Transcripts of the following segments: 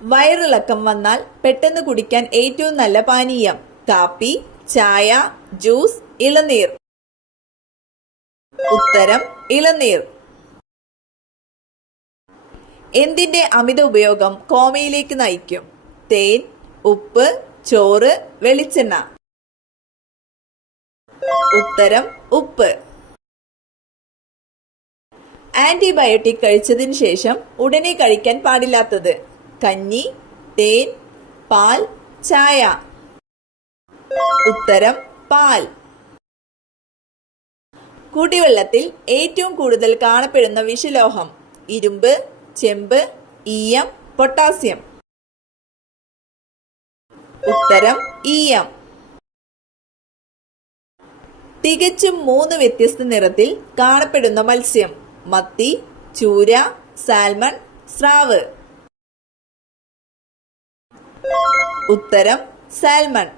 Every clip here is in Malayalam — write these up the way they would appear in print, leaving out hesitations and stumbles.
വയറിളക്കം വന്നാൽ പെട്ടെന്ന് കുടിക്കാൻ ഏറ്റവും നല്ല പാനീയം കാപ്പി, ചായ, ജ്യൂസ്, ഇളനീർ. ഉത്തരം ഇളനീർ. എന്തിന്റെ അമിത ഉപയോഗം കോമയിലേക്ക് നയിക്കും? തേൻ, ഉപ്പ്, ചോറ്, വെളിച്ചെണ്ണ. ഉത്തരം ഉപ്പ്. ആന്റിബയോട്ടിക് കഴിച്ചതിന് ശേഷം ഉടനെ കഴിക്കാൻ പാടില്ലാത്തത്? കഞ്ഞി, തേൻ, പാൽ, ചായ. ഉത്തരം പാൽ. കുടിവെള്ളത്തിൽ ഏറ്റവും കൂടുതൽ കാണപ്പെടുന്ന വിഷലോഹം? ഇരുമ്പ്, ചെമ്പ്, ഈയം, പൊട്ടാസ്യം. ഉത്തരം ഈയം. തികച്ചും 3 വ്യത്യസ്ത നിറത്തിൽ കാണപ്പെടുന്ന മത്സ്യം? മത്തി, ചൂര, സാൽമൺ, സ്രാവ്. ഉത്തരം സാൽമൺ.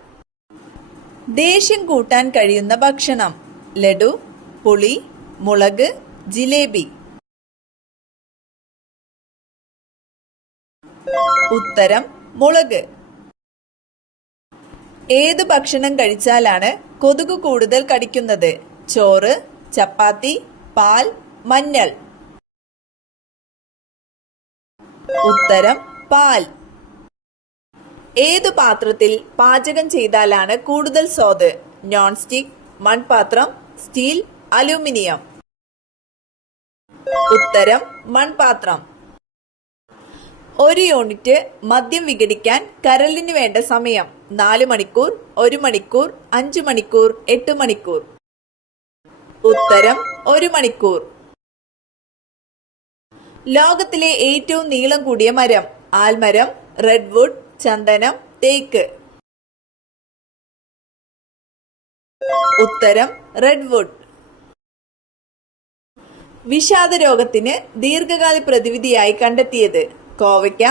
ദേഷ്യം കൂട്ടാൻ കഴിയുന്ന ഭക്ഷണം? ലഡു, പുളി, മുളക്, ജിലേബി. ഉത്തരം മുളക്. ഏതു ഭക്ഷണം കഴിച്ചാലാണ് കൊതുക് കൂടുതൽ കടിക്കുന്നത്? ചോറ്, ചപ്പാത്തി, പാൽ, മഞ്ഞൾ. ഉത്തരം പാൽ. ഏതു പാത്രത്തിൽ പാചകം ചെയ്താലാണ് കൂടുതൽ സ്വാദ്? നോൺ സ്റ്റിക്, മൺപാത്രം, സ്റ്റീൽ, അലൂമിനിയം. ഉത്തരം മൺപാത്രം. 1 യൂണിറ്റ് മദ്യം വിഘടിക്കാൻ കരളിന് വേണ്ട സമയം? 4 മണിക്കൂർ, 1 മണിക്കൂർ, 5 മണിക്കൂർ, 8 മണിക്കൂർ. ഉത്തരം 1 മണിക്കൂർ. ലോകത്തിലെ ഏറ്റവും നീളം കൂടിയ മരം? ആൽമരം, റെഡ്വുഡ്, ചന്ദനം, തേക്ക്. ഉത്തരം റെഡ്വുഡ്. വിഷാദ രോഗത്തിന് ദീർഘകാല പ്രതിവിധിയായി കണ്ടെത്തിയത്? കോവയ്ക്ക,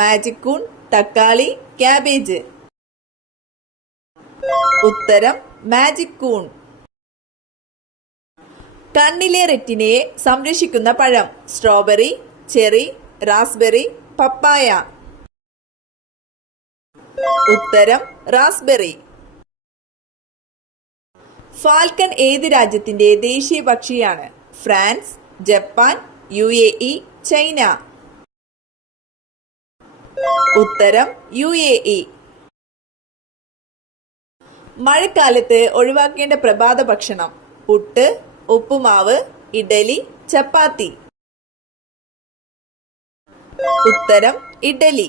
മാജിക് കൂൺ, തക്കാളി, ക്യാബേജ്. ഉത്തരം മാജിക് കൂൺ. കണ്ണിലെ റെറ്റിനയെ സംരക്ഷിക്കുന്ന പഴം? സ്ട്രോബെറി, ചെറി, റാസ്ബെറി, പപ്പായ. ഉത്തരം റാസ്ബെറി. ഫാൽക്കൺ ഏത് രാജ്യത്തിന്റെ ദേശീയ പക്ഷിയാണ്? France, Japan, UAE, China. ഉത്തരം UAE. മഴക്കാലത്ത് ഒഴിവാക്കേണ്ട പ്രഭാത ഭക്ഷണം? പുട്ട്, ഉപ്പുമാവ്, ഇഡലി, ചപ്പാത്തി. ഉത്തരം ഇഡലി.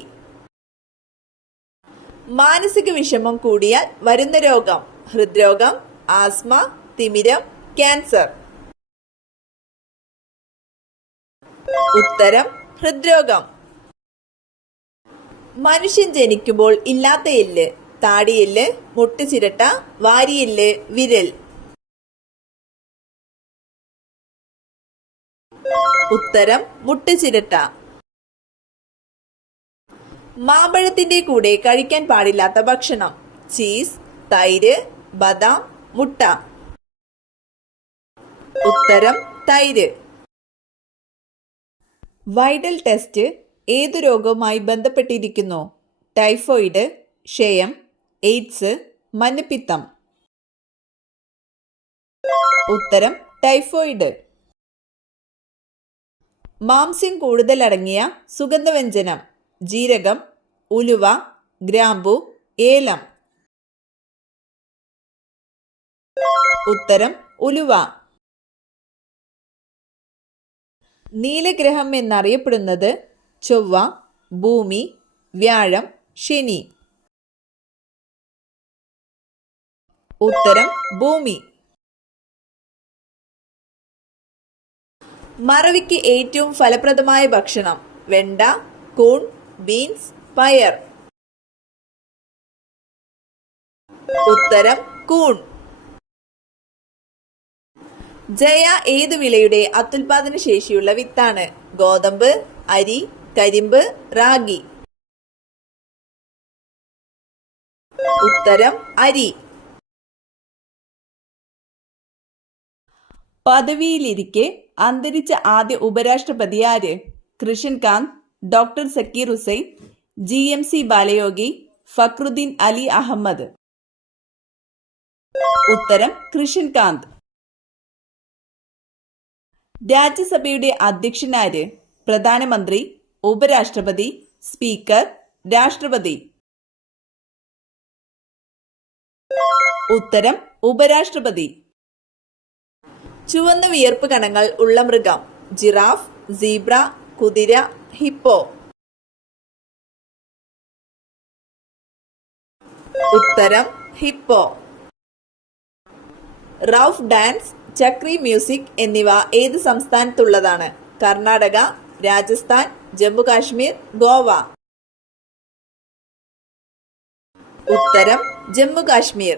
മാനസിക വിഷമം കൂടിയാൽ വരുന്ന രോഗം? ഹൃദ്രോഗം, ആസ്മ, തിമിരം, ക്യാൻസർ. ഉത്തരം ഹൃദ്രോഗം. മനുഷ്യൻ ജനിക്കുമ്പോൾ ഇല്ലാത്ത എല്ല്? താടിയെല്ല്, മുട്ടുചിരട്ട, വാരിയെല്ല്, വിരൽ. ഉത്തരം മുട്ടുചിരട്ട. മാമ്പഴത്തിന്റെ കൂടെ കഴിക്കാൻ പാടില്ലാത്ത ഭക്ഷണം? ചീസ്, തൈര്, ബദാം, മുട്ട. ഉത്തരം തൈര്. വൈഡൽ ടെസ്റ്റ് ഏതു രോഗവുമായി ബന്ധപ്പെട്ടിരിക്കുന്നു? ടൈഫോയിഡ്, ക്ഷയം, എയ്ഡ്സ്, മഞ്ഞപ്പിത്തം. ഉത്തരം ടൈഫോയിഡ്. മാംസ്യം കൂടുതൽ അടങ്ങിയ സുഗന്ധവ്യഞ്ജനം? ജീരകം, ഉലുവ, ഗ്രാമ്പു, ഏലം. ഉത്തരം ഉലുവ. നീലഗ്രഹം എന്നറിയപ്പെടുന്നത്? ചൊവ്വ, ഭൂമി, വ്യാഴം, ശനി. ഉത്തരം ഭൂമി. മറവിക്ക് ഏറ്റവും ഫലപ്രദമായ ഭക്ഷണം? വെണ്ട, കൂൺ, ബീൻസ്, പയർ. ഉത്തരം കൂൺ. ജയ ഏതു വിളയുടെ അത്യുൽപാദന ശേഷിയുള്ള വിത്താണ്? ഗോതമ്പ്, അരി, കരിമ്പ്, റാഗി. ഉത്തരം അരി. പദവിയിലിരിക്കെ അന്തരിച്ച ആദ്യ ഉപരാഷ്ട്രപതി ആര്? കൃഷൻകാന്ത്, ഡോക്ടർ സക്കീർ ഹുസൈൻ, GMC ബാലയോഗി, ഫക്രുദ്ദീൻ അലി അഹമ്മദ്. ഉത്തരം കൃഷ്ണകാന്ത്. രാജ്യസഭയുടെ അധ്യക്ഷനാര്? പ്രധാനമന്ത്രി, ഉപരാഷ്ട്രപതി, സ്പീക്കർ, രാഷ്ട്രപതി. ഉത്തരം ഉപരാഷ്ട്രപതി. ചുവന്ന വിയർപ്പ് കണങ്ങൾ ഉള്ള മൃഗം? ജിറാഫ്, സീബ്ര, കുതിര, ഹിപ്പോ. ഉത്തരം ഹിപ്പോ. റൌഫ് ഡാൻസ്, ചക്രി മ്യൂസിക് എന്നിവ ഏത് സംസ്ഥാനത്തുള്ളതാണ്? കർണാടക, രാജസ്ഥാൻ, ജമ്മു-കാശ്മീർ, ഗോവ. ഉത്തരം ജമ്മു-കാശ്മീർ.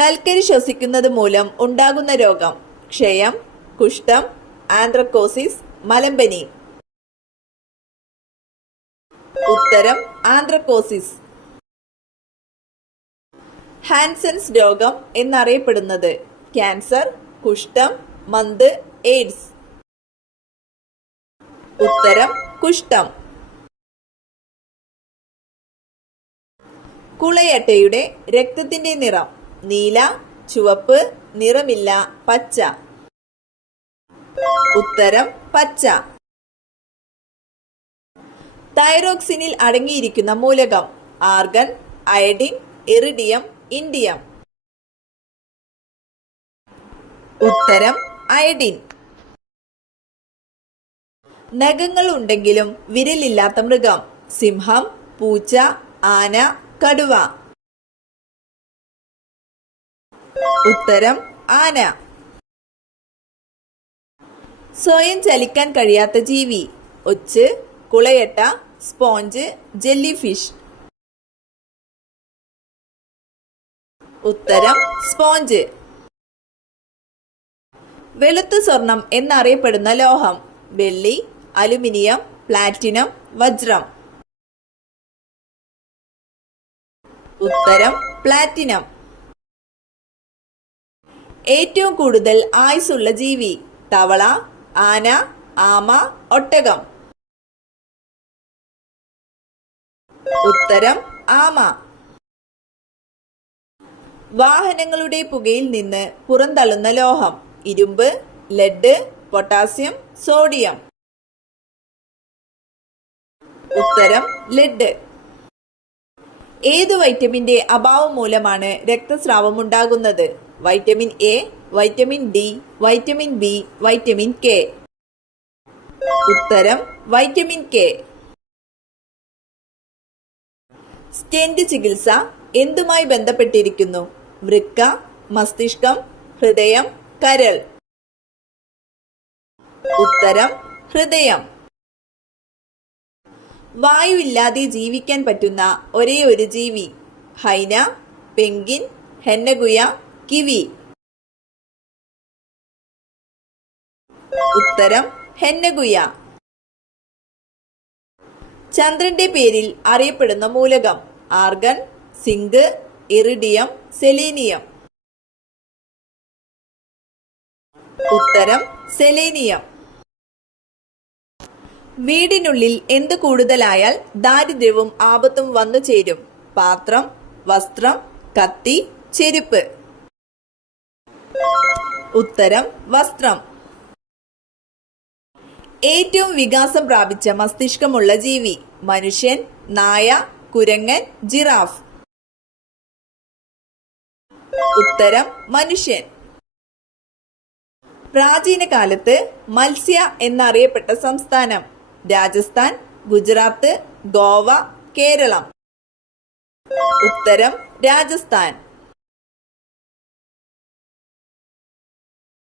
കൽക്കരി ശ്വസിക്കുന്നത് മൂലം ഉണ്ടാകുന്ന രോഗം? ക്ഷയം, കുഷ്ഠം, ആന്ത്രക്കോസിസ്, മലമ്പനി. ഉത്തരം ആന്ത്രക്കോസിസ്. ഹാൻസൻസ് രോഗം എന്നറിയപ്പെടുന്നത്? ക്യാൻസർ, കുഷ്ഠം, മന്ത്, എയ്ഡ്സ്. ഉത്തരം കുഷ്ഠം. കുളയട്ടയുടെ രക്തത്തിന്റെ നിറം? നീല, ചുവപ്പ്, നിറമില്ല, പച്ച. ഉത്തരം പച്ച. തൈറോക്സിനിൽ അടങ്ങിയിരിക്കുന്ന മൂലകം? Argon, iodine, iridium, indium. ഉത്തരം അയഡിൻ. നഖങ്ങൾ ഉണ്ടെങ്കിലും വിരലില്ലാത്ത മൃഗം? സിംഹം, പൂച്ച, ആന, കടുവ. ഉത്തരം ആന. സ്വയം ചലിക്കാൻ കഴിയാത്ത ജീവി? ഒച്ച്, കുളയട്ട, സ്പോഞ്ച്, ജെല്ലി ഫിഷ്. ഉത്തരം സ്പോഞ്ച്. വെളുത്ത സ്വർണം എന്നറിയപ്പെടുന്ന ലോഹം? വെള്ളി, അലുമിനിയം, പ്ലാറ്റിനം, വജ്രം. ഉത്തരം പ്ലാറ്റിനം. ഏറ്റവും കൂടുതൽ ആയുസ്സുള്ള ജീവി? തവള, ആന, ആമ, ഒട്ടകം. ഉത്തരം ആമ. വാഹനങ്ങളുടെ പുകയിൽ നിന്ന് പുറന്തള്ളുന്ന ലോഹം? ഇരുമ്പ്, ലെഡ്, പൊട്ടാസ്യം, സോഡിയം. ഉത്തരം ലെഡ്. ഏതു വൈറ്റമിന്റെ അഭാവം മൂലമാണ് രക്തസ്രാവം ഉണ്ടാകുന്നത്? Vitamin A, vitamin D, vitamin B, vitamin K. ഉത്തരം വൈറ്റമിൻ കെ. സ്റ്റെന്റ് ചികിത്സ എന്തുമായി ബന്ധപ്പെട്ടിരിക്കുന്നു? വൃക്ക, മസ്തിഷ്കം, ഹൃദയം, കരൾ. ഉത്തരം ഹൃദയം. വായുവില്ലാതെ ജീവിക്കാൻ പറ്റുന്ന ഒരേ ഒരു ജീവി? Hyena, penguin, Henneguya, kiwi. ഉത്തരം ഹെന്നഗുയ. ചന്ദ്രന്റെ പേരിൽ അറിയപ്പെടുന്ന മൂലകം? Argon, zinc, iridium, selenium. ഉത്തരം സെലീനിയം. വീടിനുള്ളിൽ എന്ത് കൂടുതലായാൽ ദാരിദ്ര്യവും ആപത്തും വന്നു ചേരും? പാത്രം, വസ്ത്രം, കത്തി, ചെരുപ്പ്. ഉത്തരം വസ്ത്രം. ഏറ്റവും വികാസം പ്രാപിച്ച മസ്തിഷ്കമുള്ള ജീവി? മനുഷ്യൻ, നായ, കുരങ്ങൻ, ജിറാഫ്. ഉത്തരം മനുഷ്യൻ. പ്രാചീന കാലത്ത് മത്സ്യ എന്നറിയപ്പെട്ട സംസ്ഥാനം? രാജസ്ഥാൻ, ഗുജറാത്ത്, ഗോവ, കേരളം. ഉത്തരം രാജസ്ഥാൻ.